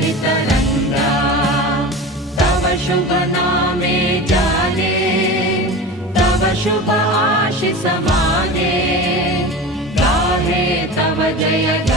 तरंगा तव शुभ नामे जाने तव शुभ आशीष माने गाहे तव जय